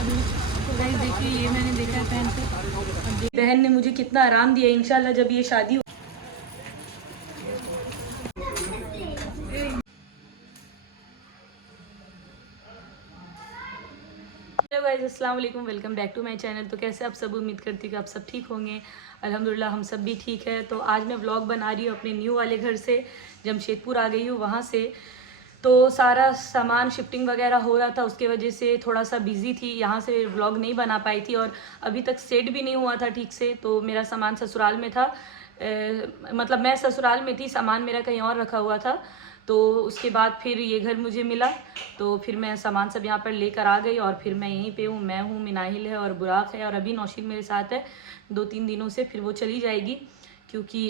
अभी। तो गाइस देखिए ये मैंने देखा है पहन के, बहन ने मुझे कितना आराम दिया। इंशाल्लाह जब ये शादी हेलो गाइस, अस्सलाम वालेकुम, welcome back to my channel. तो कैसे आप सब, उम्मीद करती हूँ कि आप सब ठीक होंगे। अल्हम्दुलिल्लाह हम सब भी ठीक है। तो आज मैं व्लॉग बना रही हूँ अपने न्यू वाले घर से, जमशेदपुर आ गई हूँ वहाँ से। तो सारा सामान शिफ्टिंग वगैरह हो रहा था, उसके वजह से थोड़ा सा बिजी थी, यहाँ से व्लॉग नहीं बना पाई थी। और अभी तक सेट भी नहीं हुआ था ठीक से। तो मेरा सामान ससुराल में था, मतलब मैं ससुराल में थी, सामान मेरा कहीं और रखा हुआ था। तो उसके बाद फिर ये घर मुझे मिला, तो फिर मैं सामान सब यहाँ पर लेकर आ गई। और फिर मैं यहीं पे हूँ, मैं हूँ, मिनाहिल है और बुराक है, और अभी नौशीन मेरे साथ है 2-3 दिनों से। फिर वो चली जाएगी क्योंकि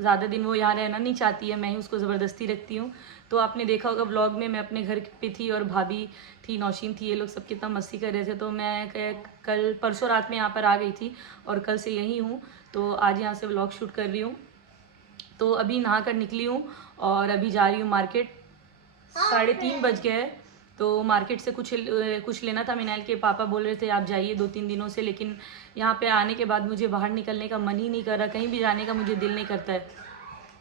ज़्यादा दिन वो यहाँ रहना नहीं चाहती है, मैं ही उसको ज़बरदस्ती रखती हूँ। तो आपने देखा होगा व्लॉग में, मैं अपने घर पे थी और भाभी थी, नौशीन थी, ये लोग सब कितना मस्ती कर रहे थे। तो मैं कल परसों रात में यहाँ पर आ गई थी और कल से यहीं हूँ। तो आज यहाँ से व्लॉग शूट कर रही हूँ। तो अभी नहा कर निकली हूँ और अभी जा रही हूँ मार्केट। 3:30 बज गए हैं। तो मार्केट से कुछ लेना था। मिनाइल के पापा बोल रहे थे आप जाइए 2-3 दिनों से, लेकिन यहाँ पे आने के बाद मुझे बाहर निकलने का मन ही नहीं कर रहा। कहीं भी जाने का मुझे दिल नहीं करता है,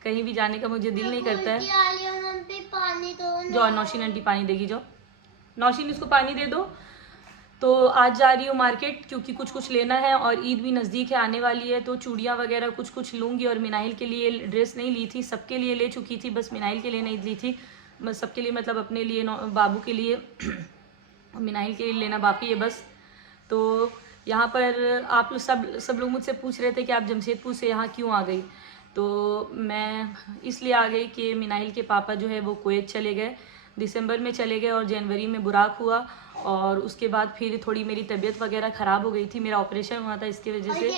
कहीं भी जाने का मुझे दिल नहीं करता है। जाओ नौशीन आंटी पानी देगी, जाओ नौशीन इसको पानी दे दो। तो आज जा रही हूँ मार्केट क्योंकि कुछ लेना है और ईद भी नज़दीक है, आने वाली है। तो चूड़ियाँ वगैरह कुछ लूँगी। और मिनाइल के लिए ड्रेस नहीं ली थी, सबके लिए ले चुकी थी, बस मिनाइल के लिए नहीं ली थी। सबके लिए मतलब अपने लिए, बाबू के लिए मिनाइल के लिए लेना बाकी है बस। तो यहाँ पर आप लोग सब लोग मुझसे पूछ रहे थे कि आप जमशेदपुर से यहाँ क्यों आ गई। तो मैं इसलिए आ गई कि मिनाइल के पापा जो है वो कुवैत चले गए, दिसंबर में चले गए, और जनवरी में बुराक हुआ। और उसके बाद फिर थोड़ी मेरी तबीयत वगैरह ख़राब हो गई थी, मेरा ऑपरेशन हुआ था, इसकी वजह से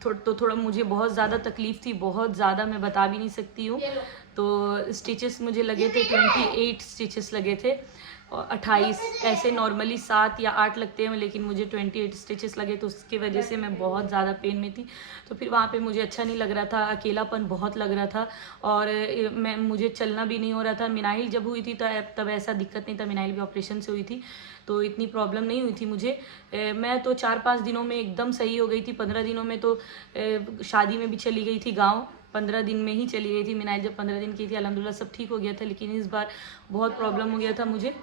तो थोड़ा मुझे बहुत ज़्यादा तकलीफ़ थी, बहुत ज़्यादा, मैं बता भी नहीं सकती हूँ। तो स्टिचेस मुझे लगे थे 28 स्टिचेस लगे थे, और 28 ऐसे नॉर्मली 7 या 8 लगते हैं, लेकिन मुझे 28 स्टिचेस लगे। तो उसकी वजह से मैं बहुत ज़्यादा पेन में थी। तो फिर वहाँ पे मुझे अच्छा नहीं लग रहा था, अकेलापन बहुत लग रहा था, और मुझे चलना भी नहीं हो रहा था। मिनाइल जब हुई थी तब ऐसा दिक्कत नहीं था, मिनाइल भी ऑपरेशन से हुई थी, तो इतनी प्रॉब्लम नहीं हुई थी मुझे। मैं तो 4-5 दिनों में एकदम सही हो गई थी। 15 दिनों में तो शादी में भी चली गई थी गाँव, 15 दिन में ही चली गई थी। मिनाइल जब 15 दिन की थी, अल्हम्दुलिल्लाह सब ठीक हो गया था। लेकिन इस बार बहुत प्रॉब्लम हो गया था मुझे।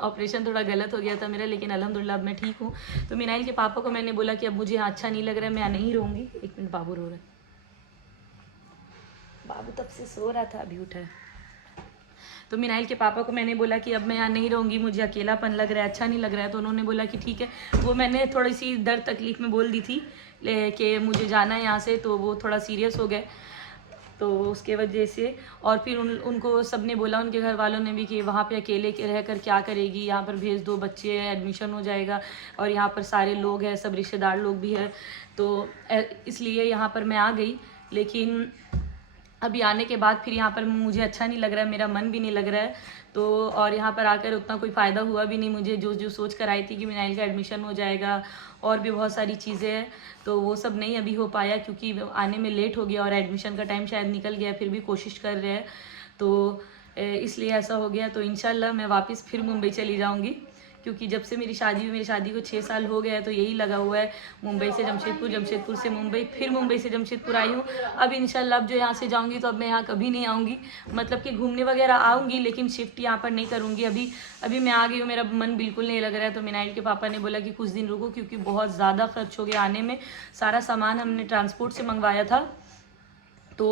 ऑपरेशन थोड़ा गलत हो गया था मेरा, लेकिन अल्हम्दुलिल्लाह अब मैं ठीक हूँ। तो मिनाइल के पापा को मैंने बोला कि अब मुझे यहाँ अच्छा नहीं लग रहा है, मैं यहाँ नहीं रहूँगी। 1 मिनट, बाबू रो रहा है, बाबू तब से सो रहा था, अभी उठा है। तो मिनाइल के पापा को मैंने बोला कि अब मैं यहाँ नहीं रहूँगी, मुझे अकेलापन लग रहा है, अच्छा नहीं लग रहा है। तो उन्होंने बोला कि ठीक है। वो मैंने थोड़ी सी दर्द तकलीफ़ में बोल दी थी कि मुझे जाना है यहाँ से, तो वो थोड़ा सीरियस हो गए, तो उसके वजह से। और फिर उनको सब ने बोला, उनके घर वालों ने भी, कि वहाँ पे अकेले रह कर क्या करेगी, यहाँ पर भेज दो, बच्चे हैं, एडमिशन हो जाएगा, और यहाँ पर सारे लोग हैं, सब रिश्तेदार लोग भी हैं। तो इसलिए यहाँ पर मैं आ गई। लेकिन अभी आने के बाद फिर यहाँ पर मुझे अच्छा नहीं लग रहा है, मेरा मन भी नहीं लग रहा है। तो और यहाँ पर आकर उतना कोई फ़ायदा हुआ भी नहीं मुझे। जो सोच कर आई थी कि मिनाइल का एडमिशन हो जाएगा और भी बहुत सारी चीज़ें हैं, तो वो सब नहीं अभी हो पाया क्योंकि आने में लेट हो गया और एडमिशन का टाइम शायद निकल गया। फिर भी कोशिश कर रहे हैं, तो इसलिए ऐसा हो गया। तो इंशाल्लाह मैं वापस फिर मुंबई चली जाऊँगी, क्योंकि जब से मेरी शादी हुई, मेरी शादी को 6 साल हो गए हैं, तो यही लगा हुआ है, मुंबई से जमशेदपुर, जमशेदपुर से मुंबई, फिर मुंबई से जमशेदपुर आई हूँ। अब इंशाल्लाह अब जो यहाँ से जाऊँगी तो अब मैं यहाँ कभी नहीं आऊँगी, मतलब कि घूमने वगैरह आऊँगी, लेकिन शिफ्ट यहाँ पर नहीं करूँगी। अभी मैं आ गई हूँ, मेरा मन बिल्कुल नहीं लग रहा है। तो मिनाइल के पापा ने बोला कि कुछ दिन रुको, क्योंकि बहुत ज़्यादा खर्च हो गया आने में। सारा सामान हमने ट्रांसपोर्ट से मंगवाया था, तो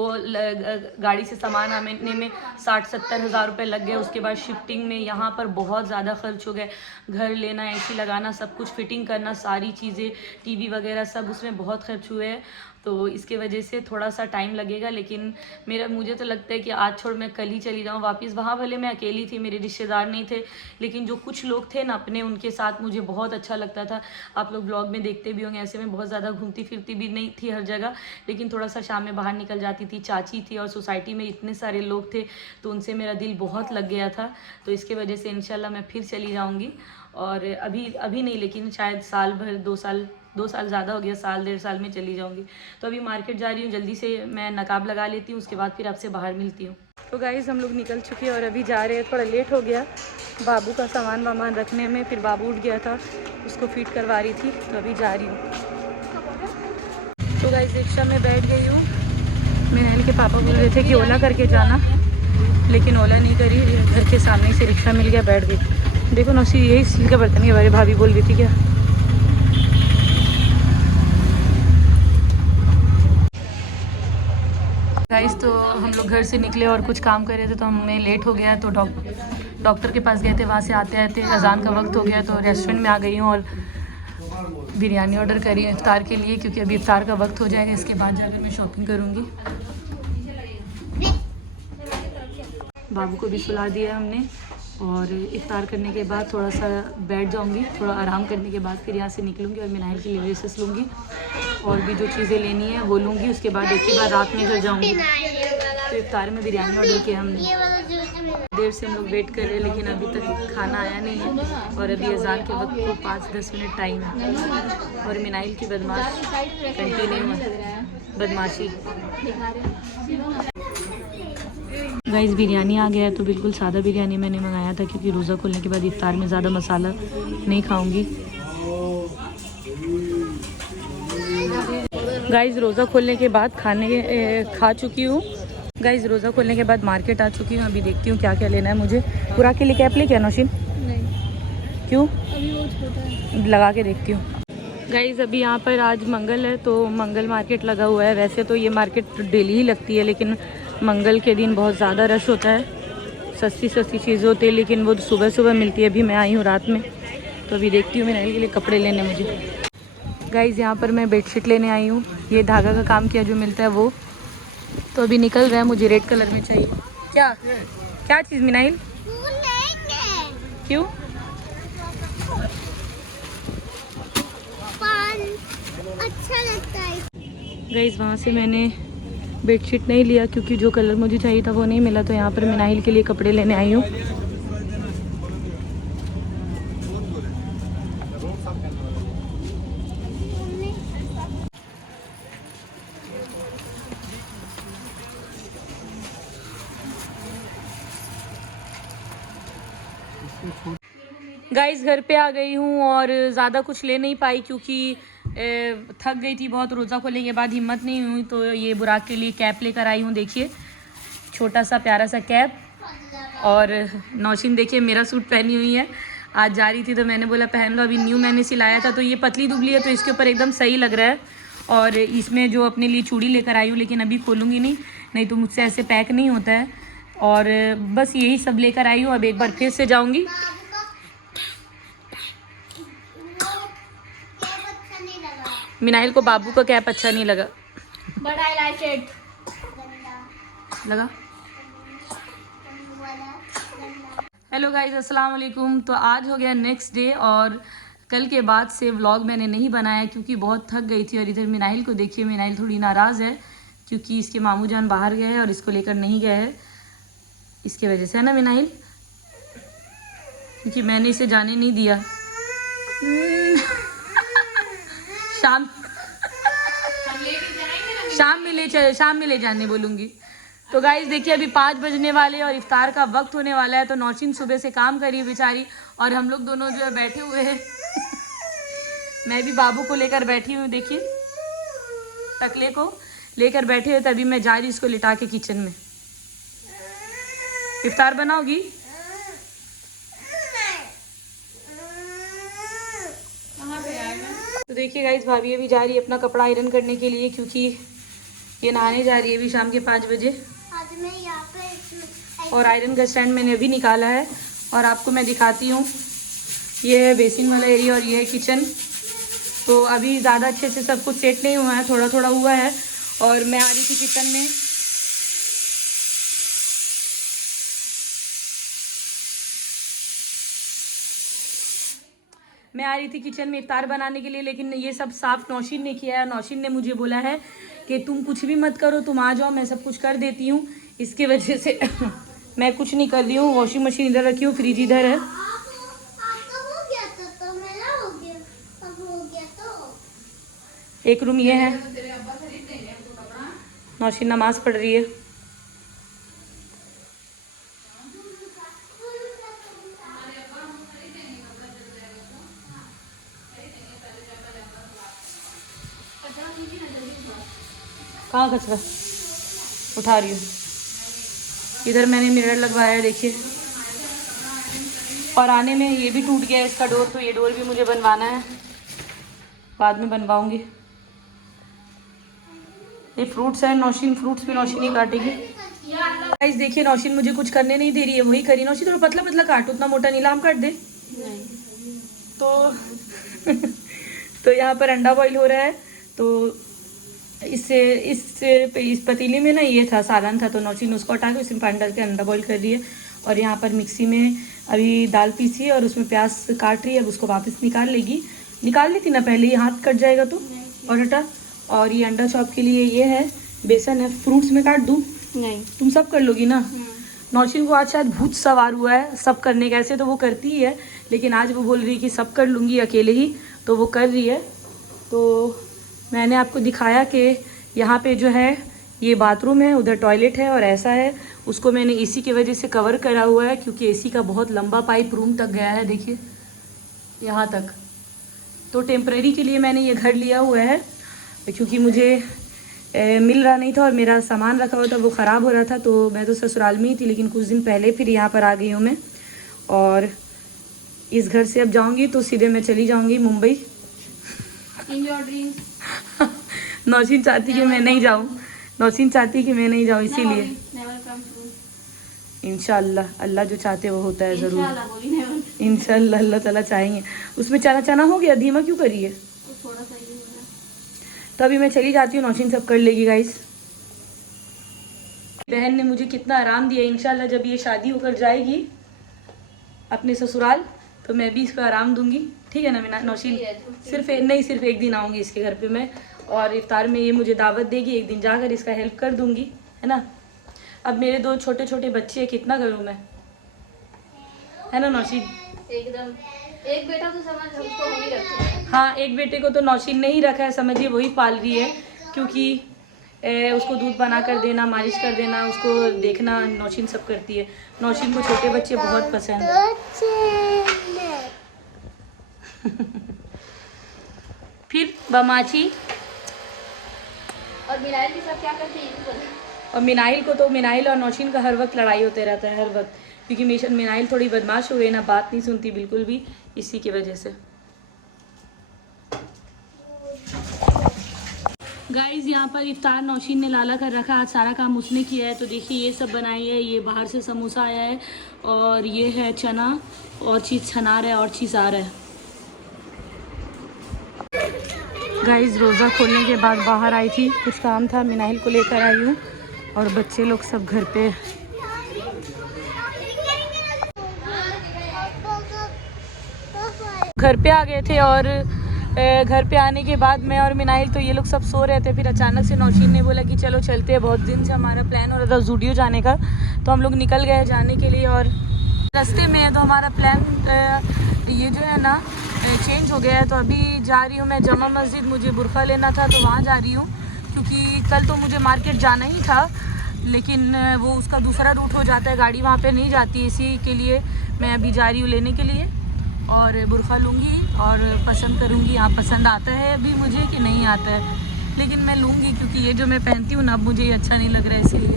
गाड़ी से सामान आने में 60-70 हज़ार रुपये लग गए। उसके बाद शिफ्टिंग में यहाँ पर बहुत ज़्यादा खर्च हो गए, घर लेना, एसी लगाना, सब कुछ फिटिंग करना, सारी चीज़ें, टीवी वगैरह सब, उसमें बहुत खर्च हुए हैं। तो इसके वजह से थोड़ा सा टाइम लगेगा। लेकिन मुझे तो लगता है कि आज छोड़ मैं कल ही चली जाऊँ वापस। वहाँ भले मैं अकेली थी, मेरे रिश्तेदार नहीं थे, लेकिन जो कुछ लोग थे ना अपने, उनके साथ मुझे बहुत अच्छा लगता था। आप लोग ब्लॉग में देखते भी होंगे, ऐसे में बहुत ज़्यादा घूमती फिरती भी नहीं थी हर जगह, लेकिन थोड़ा सा शाम में बाहर निकल जाती थी। चाची थी और सोसाइटी में इतने सारे लोग थे, तो उनसे मेरा दिल बहुत लग गया था। तो इसके वजह से इंशाल्लाह मैं फिर चली जाऊँगी। और अभी नहीं, लेकिन शायद साल भर, 2 साल ज़्यादा हो गया, साल 1.5 साल में चली जाऊँगी। तो अभी मार्केट जा रही हूँ, जल्दी से मैं नकाब लगा लेती हूँ, उसके बाद फिर आपसे बाहर मिलती हूँ। तो गाइस हम लोग निकल चुके हैं और अभी जा रहे हैं। थोड़ा लेट हो गया बाबू का सामान वामान रखने में, फिर बाबू उठ गया था, उसको फिट करवा रही थी, तो अभी जा रही हूँ। तो गाइस रिक्शा में बैठ गई हूँ। मेरे के पापा बोल रहे थे कि ओला करके जाना, लेकिन ओला नहीं करी, घर के सामने से रिक्शा मिल गया, बैठ गई। देखो नौशी यही स्टील के बर्तन के बारे भाभी बोल रही थी क्या। गाइस तो हम लोग घर से निकले और कुछ काम कर रहे थे, तो हमें लेट हो गया, तो डॉक्टर के पास गए थे। वहाँ से आते आते अजान का वक्त हो गया, तो रेस्टोरेंट में आ गई हूँ और बिरयानी ऑर्डर करी है इफ्तार के लिए, क्योंकि अभी इफ्तार का वक्त हो जाएगा। इसके बाद जाकर मैं शॉपिंग करूँगी। बाबू को भी सुला दिया हमने और इफ्तार करने के बाद थोड़ा सा बैठ जाऊंगी, थोड़ा आराम करने के बाद फिर यहाँ से निकलूँगी और मिनाइल के लिए ड्रेसेस लूँगी और भी जो चीज़ें लेनी है वो लूँगी। उसके बाद एक ही बार रात में घर जाऊँगी। तो इफ्तार में बिरयानी ऑर्डर किया हमने। देर से हम लोग वेट कर रहे हैं, लेकिन अभी तक खाना आया नहीं है और अभी अजान के वक्त को 5-10 मिनट टाइम है और मिनाइल की बदमाश कंटिन्यू है, बदमाशी। गाइस बिरयानी आ गया है, तो बिल्कुल सादा बिरयानी मैंने मंगाया था, क्योंकि रोज़ा खोलने के बाद इफ्तार में ज़्यादा मसाला नहीं खाऊंगी। गाइस रोज़ा खोलने के बाद खा चुकी हूँ। गाइस रोज़ा खोलने के बाद मार्केट आ चुकी हूँ। अभी देखती हूँ क्या क्या लेना है मुझे। पूरा के लिए कैप ले क्या नौशीन? नहीं। क्यों? अभी वो छोटा है, लगा के देखती हूँ। गाइस अभी यहाँ पर आज मंगल है, तो मंगल मार्केट लगा हुआ है। वैसे तो ये मार्केट डेली ही लगती है, लेकिन मंगल के दिन बहुत ज़्यादा रश होता है। सस्ती चीज़ें होती है, लेकिन वो सुबह सुबह मिलती है। अभी मैं आई हूँ रात में, तो अभी देखती हूँ मेरे के लिए कपड़े लेने मुझे। गाइस यहाँ पर मैं बेडशीट लेने आई हूँ। ये धागा का काम किया जो मिलता है वो, तो अभी निकल रहा है। मुझे रेड कलर में चाहिए। क्या चीज़ मिनाइल? क्यों? अच्छा लगता है। गाइस वहाँ से मैंने बेडशीट नहीं लिया, क्योंकि जो कलर मुझे चाहिए था वो नहीं मिला, तो यहाँ पर मिनाइल के लिए कपड़े लेने आई हूँ। गाइस घर पे आ गई हूँ और ज़्यादा कुछ ले नहीं पाई, क्योंकि थक गई थी बहुत। रोज़ा खोलने के बाद हिम्मत नहीं हुई, तो ये बुराक के लिए कैप लेकर आई हूँ। देखिए छोटा सा प्यारा सा कैप। और नौशीन देखिए मेरा सूट पहनी हुई है। आज जा रही थी तो मैंने बोला पहन लो, अभी न्यू मैंने सिलाया था, तो ये पतली दुबली है, तो इसके ऊपर एकदम सही लग रहा है। और इसमें जो अपने लिए चूड़ी लेकर आई हूँ, लेकिन अभी खोलूँगी नहीं तो मुझसे ऐसे पैक नहीं होता है। और बस यही सब लेकर आई हूँ। अब एक बार फिर से जाऊँगी। मिनाइल को बाबू का कैप अच्छा नहीं लगा, बट आई लाइक इट। लगा। हेलो गाइस अस्सलाम वालेकुम। तो आज हो गया नेक्स्ट डे और कल के बाद से व्लॉग मैंने नहीं बनाया, क्योंकि बहुत थक गई थी। और इधर मिनाइल को देखिए, मिनाइल थोड़ी नाराज़ है, क्योंकि इसके मामू जान बाहर गए हैं और इसको लेकर नहीं गए हैं। इसके वजह से है ना मिनाइल, क्योंकि मैंने इसे जाने नहीं दिया। शाम में ले जाने बोलूँगी। तो गाइस देखिए अभी 5 बजने वाले और इफ्तार का वक्त होने वाला है। तो नौशीन सुबह से काम करी बेचारी, और हम लोग दोनों जो है बैठे हुए हैं। मैं भी बाबू को लेकर बैठी हूँ, देखिए टकले को लेकर बैठे हुए। तभी मैं जा रही इसको लिटा के किचन में। इफ्तार बनाओगी? तो देखिए गाइस भाभी अभी जा रही है अपना कपड़ा आयरन करने के लिए, क्योंकि ये नहाने जा रही है अभी शाम के 5 बजे। और आयरन का स्टैंड मैंने अभी निकाला है और आपको मैं दिखाती हूँ। ये है बेसिन वाला एरिया और ये है किचन। तो अभी ज़्यादा अच्छे से सब कुछ सेट नहीं हुआ है, थोड़ा थोड़ा हुआ है। और मैं आ रही थी किचन में, किचन में इफ्तार बनाने के लिए, लेकिन ये सब साफ नौशीन ने किया है। नौशीन ने मुझे बोला है कि तुम कुछ भी मत करो, तुम आ जाओ, मैं सब कुछ कर देती हूँ। इसके वजह से मैं कुछ नहीं कर रही हूँ। वॉशिंग मशीन इधर रखी हूँ, फ्रिज इधर है। एक रूम ये है। नौशीन नमाज पढ़ रही है। कहाँ कचरा उठा रही हूँ। इधर मैंने मिरर लगवाया है देखिए, और आने में ये भी टूट गया है इसका डोर, तो ये डोर भी मुझे बनवाना है, बाद में बनवाऊंगी। ये फ्रूट्स है, नौशीन फ्रूट्स भी नौशीन ही काटेगी। गाइस देखिए नौशीन मुझे कुछ करने नहीं दे रही है, वही करी। नौशीन थोड़ा पतला पतला काट, उतना मोटा नीला आम काट दे। नहीं तो तो यहाँ पर अंडा बॉईल हो रहा है, तो इस पतीले में ना ये था सालन था, तो नौशीन उसको हटा के उसमें पानी डाल के अंडा बॉईल कर रही है। और यहाँ पर मिक्सी में अभी दाल पीसी है और उसमें प्याज काट रही है, अब उसको वापस निकाल लेगी। निकाल ली थी ना पहले, ये हाथ कट जाएगा तो, और हटा। और ये अंडा चॉप के लिए ये है, बेसन है। फ्रूट्स में काट दूँ? नहीं, तुम सब कर लोगी ना। नौशीन को आज शायद भूत सवार हुआ है सब करने का, ऐसे तो वो करती ही है, लेकिन आज वो बोल रही है कि सब कर लूँगी अकेले ही, तो वो कर रही है। तो मैंने आपको दिखाया कि यहाँ पे जो है ये बाथरूम है, उधर टॉयलेट है और ऐसा है। उसको मैंने एसी की वजह से कवर करा हुआ है, क्योंकि एसी का बहुत लंबा पाइप रूम तक गया है, देखिए यहाँ तक। तो टेम्परेरी के लिए मैंने ये घर लिया हुआ है, क्योंकि मुझे मिल रहा नहीं था और मेरा सामान रखा हुआ था वो ख़राब हो रहा था। तो मैं तो ससुराल में ही थी, लेकिन कुछ दिन पहले फिर यहाँ पर आ गई हूँ मैं। और इस घर से अब जाऊँगी तो सीधे मैं चली जाऊँगी मुंबई। नौशीन चाहती कि मैं नहीं जाऊँ, नौशीन चाहती कि मैं नहीं जाऊँ, इसीलिए इंशाल्लाह अल्लाह जो चाहते वो होता है ज़रूर। इंशाल्लाह अल्लाह ताला चाहेंगे। उसमें चना चना हो गया, धीमा क्यों करिए? तो अभी मैं चली जाती हूँ, नौशीन सब कर लेगी गाइस। बहन ने मुझे कितना आराम दिया। इंशाल्लाह जब ये शादी होकर जाएगी अपने ससुराल तो मैं भी इसको आराम दूंगी, ठीक है ना नौशीन? सिर्फ एक दिन आऊँगी इसके घर पे मैं, और इफ्तार में ये मुझे दावत देगी, एक दिन जाकर इसका हेल्प कर दूंगी, है ना? अब मेरे 2 छोटे छोटे बच्चे हैं, कितना करूँ मैं, है ना नौशीन? एकदम। एक बेटा तो समझ उसको हम ही रखते हैं। हाँ, एक बेटे को तो नौशीन ने ही रखा है, समझिए वही पाल रही है, क्योंकि उसको दूध बना कर देना, मालिश कर देना, उसको देखना नौशीन सब करती है। नौशीन को छोटे बच्चे बहुत पसंद है। फिर बमाची और मिनाइल भी सब क्या करती है? और मिनाइल और नौशीन का हर वक्त लड़ाई होते रहता है, हर वक्त, क्योंकि मिनाइल थोड़ी बदमाश हो गई ना, बात नहीं सुनती बिल्कुल भी, इसी की वजह से। गाइस यहाँ पर इफ्तार नौशीन ने लाला कर रखा, आज सारा काम उसने किया है। तो देखिए ये सब बनाई है, ये बाहर से समोसा आया है, और ये है चना, और चीज़ छना रहा है, और चीज़ आ रहा है। गाइस रोज़ा खोलने के बाद बाहर आई थी, कुछ काम था, मिनाइल को लेकर आई हूँ, और बच्चे लोग सब घर पे। घर पे आ गए थे, और घर पे आने के बाद मैं और मिनाइल तो ये लोग सब सो रहे थे। फिर अचानक से नौशीन ने बोला कि चलो चलते हैं, बहुत दिन से हमारा प्लान हो रहा था ज़ूडियो जाने का, तो हम लोग निकल गए जाने के लिए। और रास्ते में है तो हमारा प्लान ये जो है ना चेंज हो गया है। तो अभी जा रही हूँ मैं जमा मस्जिद, मुझे बुरखा लेना था तो वहाँ जा रही हूँ, क्योंकि कल तो मुझे मार्केट जाना ही था, लेकिन वो उसका दूसरा रूट हो जाता है, गाड़ी वहाँ पे नहीं जाती, इसी के लिए मैं अभी जा रही हूँ लेने के लिए। और बुरखा लूँगी और पसंद करूँगी, यहाँ पसंद आता है अभी मुझे कि नहीं आता है, लेकिन मैं लूँगी, क्योंकि ये जो मैं पहनती हूँ ना अब मुझे ये अच्छा नहीं लग रहा है, इसीलिए।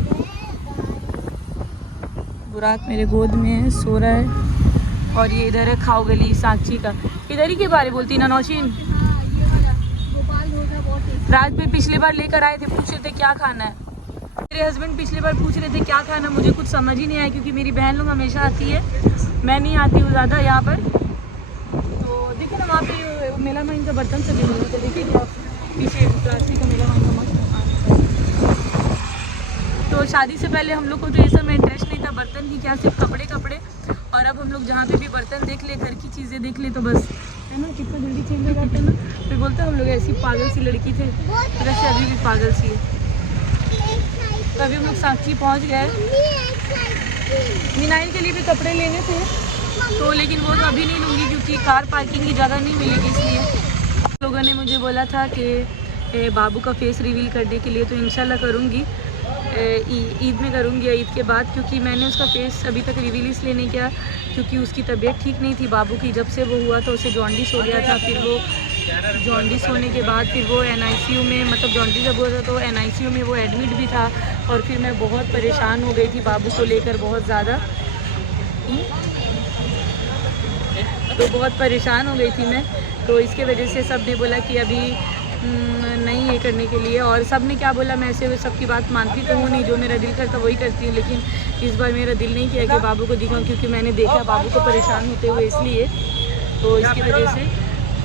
बुराक मेरे गोद में है, सो रहा है, और ये इधर है खाओ गली साक्षी का, इधर ही के बारे बोलती ना नौशीन। रात में पिछली बार लेकर आए थे, पूछ रहे थे क्या खाना है, मेरे हस्बैंड पिछली बार पूछ रहे थे क्या खाना, मुझे कुछ समझ ही नहीं आया, क्योंकि मेरी बहन लोग हमेशा आती है, मैं नहीं आती हूँ ज़्यादा यहाँ पर। तो देखिए ना वहाँ पे मेला माइन का बर्तन सजे हुए थे, देखिए क्या पीछे प्लास्टिक का मेला माइन का मस्त। तो शादी से पहले हम लोग को तो ये सब में इंटरेस्ट नहीं था, बर्तन की क्या, सिर्फ कपड़े, और अब हम लोग जहाँ पे भी बर्तन देख ले, घर की चीज़ें देख ले, तो बस है ना, कितना जल्दी चेंज हो जाते हैं ना। फिर बोलते हैं हम लोग ऐसी पागल सी लड़की थे, वैसे अभी भी पागल सी है। तो अभी हम लोग साक्षी पहुँच गए। मिनाइल के लिए भी कपड़े लेने थे, तो लेकिन वो तो अभी नहीं लूँगी, क्योंकि कार पार्किंग की जगह नहीं मिलेगी, इसलिए। लोगों ने मुझे बोला था कि बाबू का फेस रिवील करने के लिए, तो इंशाल्लाह करूँगी, ईद में करूँगी या ईद के बाद, क्योंकि मैंने उसका फेस अभी तक रिवील इसलिए नहीं किया क्योंकि उसकी तबीयत ठीक नहीं थी बाबू की। जब से वो हुआ तो उसे जॉन्डिस हो गया था, फिर वो जॉन्डिस होने के बाद फिर वो NICU में, मतलब जॉन्डिस जब हुआ था तो NICU में वो एडमिट भी था। और फिर मैं बहुत परेशान हो गई थी बाबू को लेकर, बहुत ज़्यादा। तो बहुत परेशान हो गई थी मैं, तो इसके वजह से सब ने बोला कि अभी नहीं ये करने के लिए। और सब ने क्या बोला, मैं ऐसे सबकी बात मानती तो हूँ नहीं, जो मेरा दिल करता वही करती हूँ, लेकिन इस बार मेरा दिल नहीं किया कि बाबू को दिखाऊँ, क्योंकि मैंने देखा बाबू को परेशान होते हुए, इसलिए। तो इसकी वजह से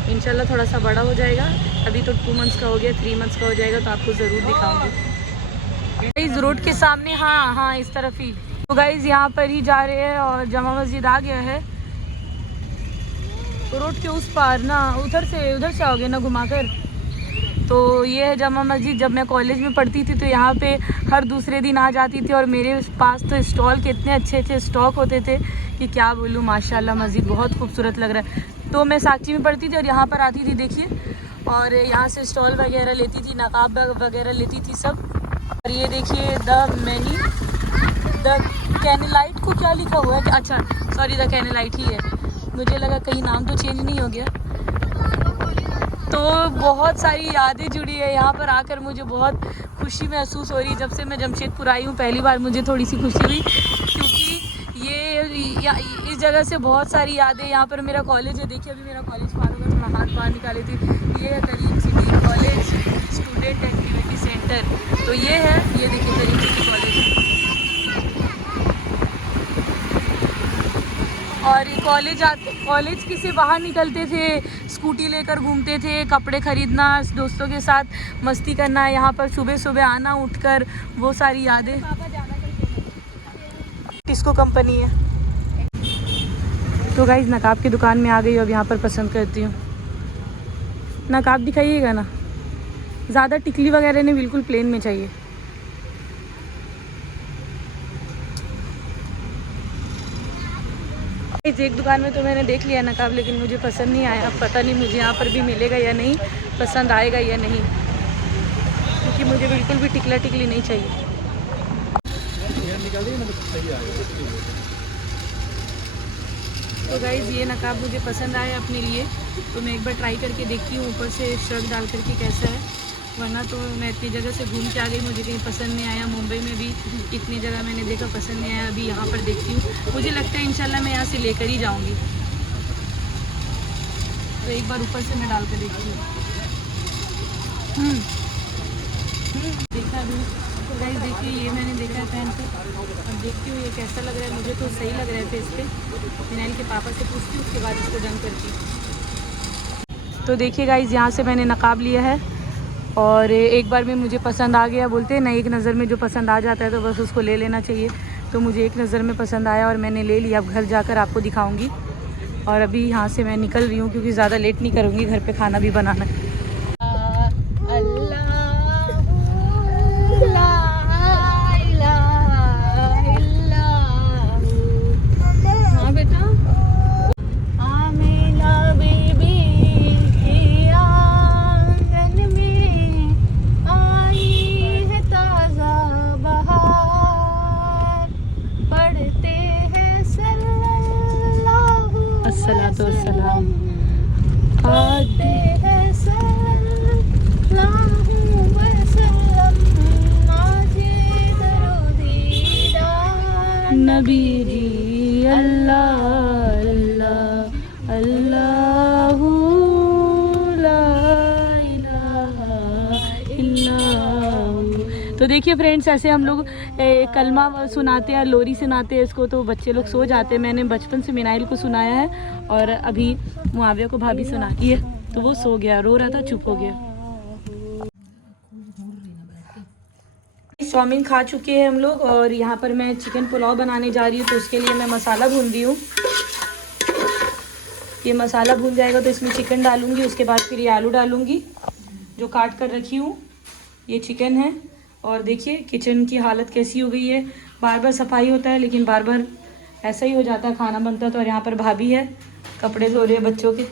इंशाल्लाह थोड़ा सा बड़ा हो जाएगा। अभी तो 2 मंथ्स का हो गया, 3 मंथ्स का हो जाएगा तो आपको ज़रूर दिखाऊंगी। इस रोड के सामने, हाँ इस तरफ ही। तो गाइज़ यहाँ पर ही जा रहे हैं और जमा मस्जिद आ गया है। तो रोड के उस पार ना, उधर से आओगे ना घुमाकर, तो ये है जमा मस्जिद। जब मैं कॉलेज में पढ़ती थी तो यहाँ पे हर दूसरे दिन आ जाती थी और मेरे पास तो स्टॉल के इतने अच्छे स्टॉक होते थे कि क्या बोलूँ। माशाल्लाह मस्जिद बहुत खूबसूरत लग रहा है। तो मैं साक्षी में पढ़ती थी और यहाँ पर आती थी, देखिए, और यहाँ से स्टॉल वगैरह लेती थी, नकाब वगैरह लेती थी सब। और ये देखिए द कैनलाइट को क्या लिखा हुआ है कि, अच्छा सॉरी, द कैनलाइट ही है, मुझे लगा कहीं नाम तो चेंज नहीं हो गया। तो बहुत सारी यादें जुड़ी है यहाँ पर आकर, मुझे बहुत खुशी महसूस हो रही है। जब से मैं जमशेदपुर आई हूँ पहली बार मुझे थोड़ी सी खुशी हुई, क्योंकि ये इस जगह से बहुत सारी यादें। यहाँ पर मेरा कॉलेज है, देखिए अभी मेरा कॉलेज पार होगा, थोड़ा हाथ बाहर निकाले थे। ये है Karim city college student activity centre, तो ये है, ये देखिए करीम सिटी कॉलेज। और कॉलेज की से बाहर निकलते थे, स्कूटी लेकर घूमते थे, कपड़े खरीदना, दोस्तों के साथ मस्ती करना, यहाँ पर सुबह सुबह आना उठकर, वो सारी यादें। किसको कंपनी है। तो गाइस नकाब की दुकान में आ गई, अब यहाँ पर पसंद करती हूँ। नकाब दिखाइएगा ना, ज़्यादा टिकली वगैरह नहीं, बिल्कुल प्लेन में चाहिए। एक दुकान में तो मैंने देख लिया नकाब, लेकिन मुझे पसंद नहीं आया। अब पता नहीं मुझे यहाँ पर भी मिलेगा या नहीं, पसंद आएगा या नहीं, क्योंकि मुझे बिल्कुल भी टिकली नहीं चाहिए। तो गाइज़ ये नकाब मुझे पसंद आया अपने लिए, तो मैं एक बार ट्राई करके देखती हूँ ऊपर से शर्ट डाल करके कैसा है। वरना तो मैं इतनी जगह से घूम के आ गई, मुझे कहीं पसंद नहीं आया। मुंबई में भी इतनी जगह मैंने देखा, पसंद नहीं आया। अभी यहाँ पर देखती हूँ, मुझे लगता है इंशाल्लाह मैं यहाँ से लेकर ही जाऊँगी। तो एक बार ऊपर से मैं डाल कर देखती हूँ। देखा अभी तो गाइस, देखिए ये मैंने देखा है पहन के, अब देखती हूँ ये कैसा लग रहा है। मुझे तो सही लग रहा है फेस पे। फिनाइल के पापा से पूछती हूँ, उसके बाद इसको डन करती हूँ। तो देखिए गाइस, यहाँ से मैंने नकाब लिया है और एक बार में मुझे पसंद आ गया। बोलते हैं ना, एक नज़र में जो पसंद आ जाता है तो बस उसको ले लेना चाहिए। तो मुझे एक नज़र में पसंद आया और मैंने ले लिया। अब घर जाकर आपको दिखाऊंगी। और अभी यहाँ से मैं निकल रही हूँ, क्योंकि ज़्यादा लेट नहीं करूँगी, घर पे खाना भी बनाना है। नबी जी अल्लाह अल्लाह अल्लाहु ला इलाहा इल्लल्लाह। तो देखिए फ्रेंड्स, ऐसे हम लोग कलमा सुनाते हैं, लोरी सुनाते हैं इसको, तो बच्चे लोग सो जाते हैं। मैंने बचपन से मिनाइल को सुनाया है और अभी मुआविया को भाभी सुनाती है, तो वो सो गया, रो रहा था, चुप हो गया। चाउमीन खा चुके हैं हम लोग और यहाँ पर मैं चिकन पुलाव बनाने जा रही हूँ, तो उसके लिए मैं मसाला भून रही हूँ। ये मसाला भून जाएगा तो इसमें चिकन डालूंगी, उसके बाद फिर ये आलू डालूंगी जो काट कर रखी हूँ। ये चिकन है और देखिए किचन की हालत कैसी हो गई है। बार बार सफाई होता है लेकिन बार बार ऐसा ही हो जाता है, खाना बनता है। तो और यहाँ पर भाभी है, कपड़े धो रहे हैं बच्चों के।